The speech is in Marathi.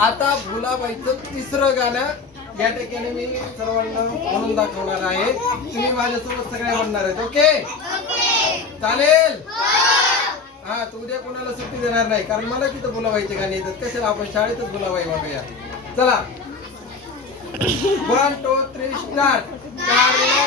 आता भुलाबाईचं तिसरं गाणं या ठिकाणी मी सर्वांना म्हणून दाखवणार आहे. तुम्ही माझ्यासोबत सगळे म्हणणार आहेत. ओके चालेल. हा तू उद्या कोणाला सुट्टी देणार नाही कारण मला तिथं भुलाबाईचे गाणे येतात. कशाला आपण शाळेतच भुलाबाई म्हणूया. चला 1 2 3 स्टार्ट. कारला